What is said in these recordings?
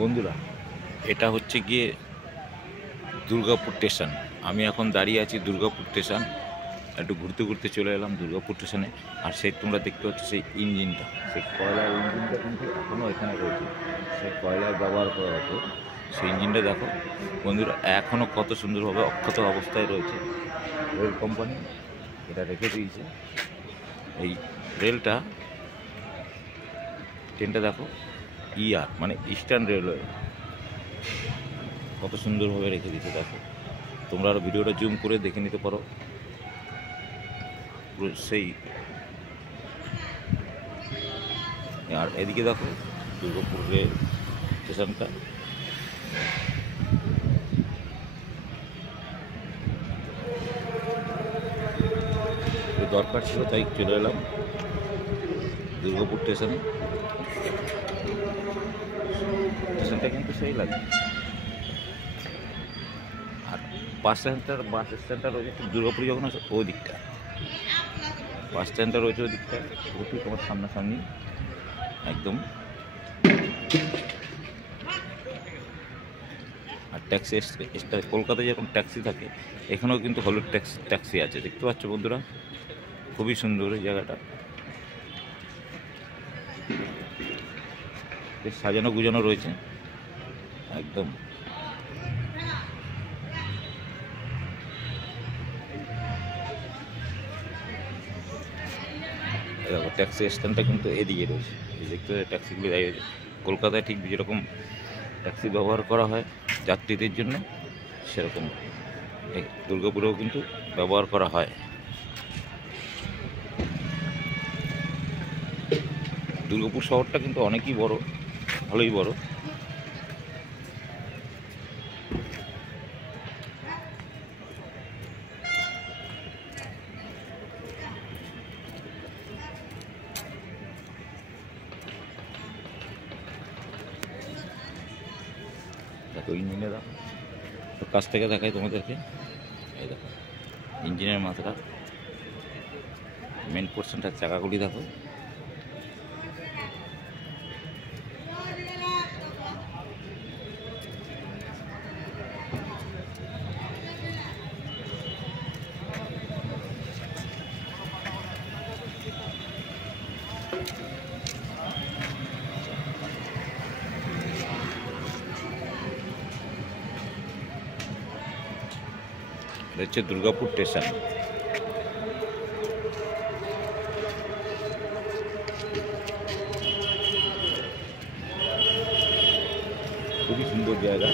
বন্ধুরা, এটা হচ্ছে গিয়ে দুর্গাপুর স্টেশন। আমি এখন দাঁড়িয়ে আছি দুর্গাপুর স্টেশন। একটু ঘুরতে ঘুরতে চলে এলাম দুর্গাপুর স্টেশনে। আর সেই তোমরা দেখতে পাচ্ছ সেই ইঞ্জিনটা, সেই কয়লার ইঞ্জিনটা কিন্তু এখনও এখানে রয়েছে। সেই কয়লার ব্যবহার করা হতো, সেই ইঞ্জিনটা দেখো বন্ধুরা, এখনও কত সুন্দরভাবে অক্ষত অবস্থায় রয়েছে। রেল কোম্পানি এটা রেখে দিয়েছে। এই রেলটা, ট্রেনটা দেখো, মানে ইস্টার্ন রেলওয়ে, কত সুন্দরভাবে রেখে দিয়েছে দেখো। তোমরা আরও ভিডিওটা জুম করে দেখে নিতে পারো। সেই আর এদিকে দেখো দুর্গাপুর রেল স্টেশনটা। দরকার ছিল তাই চলে এলাম দুর্গাপুর স্টেশনে। স্টেশনটা কিন্তু সেই লাগে। আর বাস স্ট্যান্ডটা রয়েছে দুর্গাপুর যখন আছে ওই দিকটা, বাস স্ট্যান্ডটা রয়েছে ওই দিকটা, ঠিক আমার সামনাসামনি একদম। আর ট্যাক্সি কলকাতায় যেরকম ট্যাক্সি থাকে, এখানেও কিন্তু হলুদ ট্যাক্সি আছে, দেখতে পাচ্ছ বন্ধুরা। খুবই সুন্দর এই জায়গাটা, বেশ সাজানো গুজানো রয়েছে একদম। দেখো ট্যাক্সি স্ট্যান্ডটা কিন্তু এদিকে রয়েছে, দেখতে ট্যাক্সিগুলি দাঁড়িয়ে রয়েছে। কলকাতায় ঠিক যেরকম ট্যাক্সি ব্যবহার করা হয় যাত্রীদের জন্য, সেরকম দুর্গাপুরেও কিন্তু ব্যবহার করা হয়। দুর্গাপুর শহরটা কিন্তু অনেকই বড়, ভালোই বড়। দেখো ইঞ্জিনেরা কাছ থেকে দেখায় তোমাদেরকে। এই দেখো ইঞ্জিনের মাথাটা, মেন পোর্শনটার চাকাগুলি দেখো। এটা হচ্ছে দুর্গাপুর স্টেশন। খুবই সুন্দর জায়গা।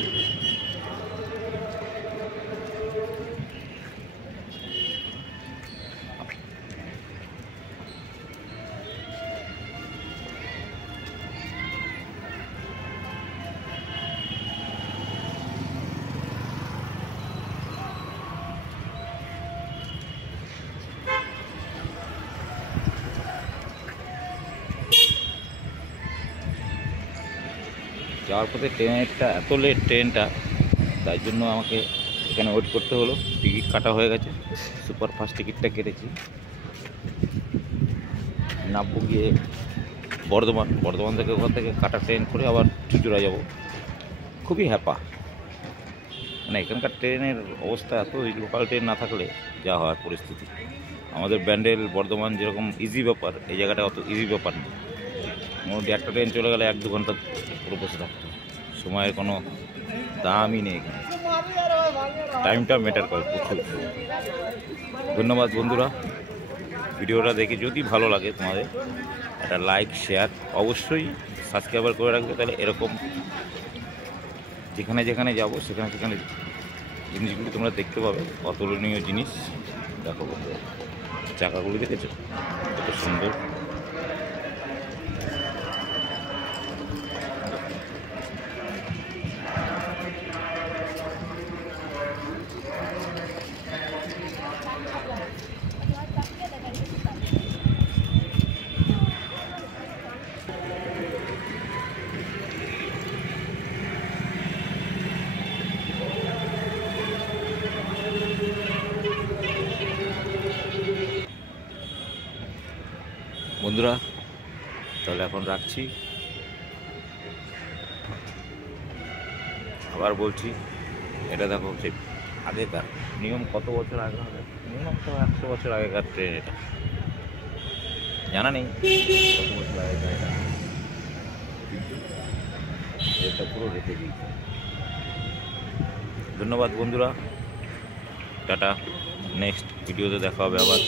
যাওয়ার পথে ট্রেনটা এত লেট, ট্রেনটা, তাই জন্য আমাকে এখানে ওয়েট করতে হলো। টিকিট কাটা হয়ে গেছে, সুপারফাস্ট টিকিটটা কেটেছি। নামবো গিয়ে বর্ধমান থেকে, ওখান থেকে কাটা ট্রেন করে আবার চুঁচুড়া যাব। খুবই হ্যাপা, মানে এখানকার ট্রেনের অবস্থা এত, লোকাল ট্রেন না থাকলে যা হওয়ার পরিস্থিতি। আমাদের ব্যান্ডেল বর্ধমান যেরকম ইজি ব্যাপার, এই জায়গাটা অত ইজি ব্যাপার না। মোটামুটি একটা ট্রেন চলে গেলে 1-2 ঘন্টা পুরো বসে থাকতে, সময়ের কোনো দামই নেই এখানে। টাইমটা ম্যাটার করে প্রচুর। ধন্যবাদ বন্ধুরা, ভিডিওটা দেখে যদি ভালো লাগে তোমাদের, একটা লাইক শেয়ার অবশ্যই সাবস্ক্রাইবার করে রাখবে। তাহলে এরকম যেখানে যেখানে যাবো সেখানে সেখানে জিনিসগুলি তোমরা দেখতে পাবে, অতুলনীয় জিনিস। দেখো বন্ধুরা, চাকাগুলি দেখেছো কত সুন্দর। বন্ধুরা তাহলে এখন রাখছি। আবার বলছি, এটা দেখো সেই আগেকার নিয়ম, কত বছর আগে হবে, মিনিমাম তো 100 বছর আগেকার ট্রেন এটা, জানা নেই কত বছর আগেকার এটা, কিন্তু এটা পুরো রেখে দিয়েছে। ধন্যবাদ বন্ধুরা, টাটা, নেক্সট ভিডিওতে দেখা হবে আবার।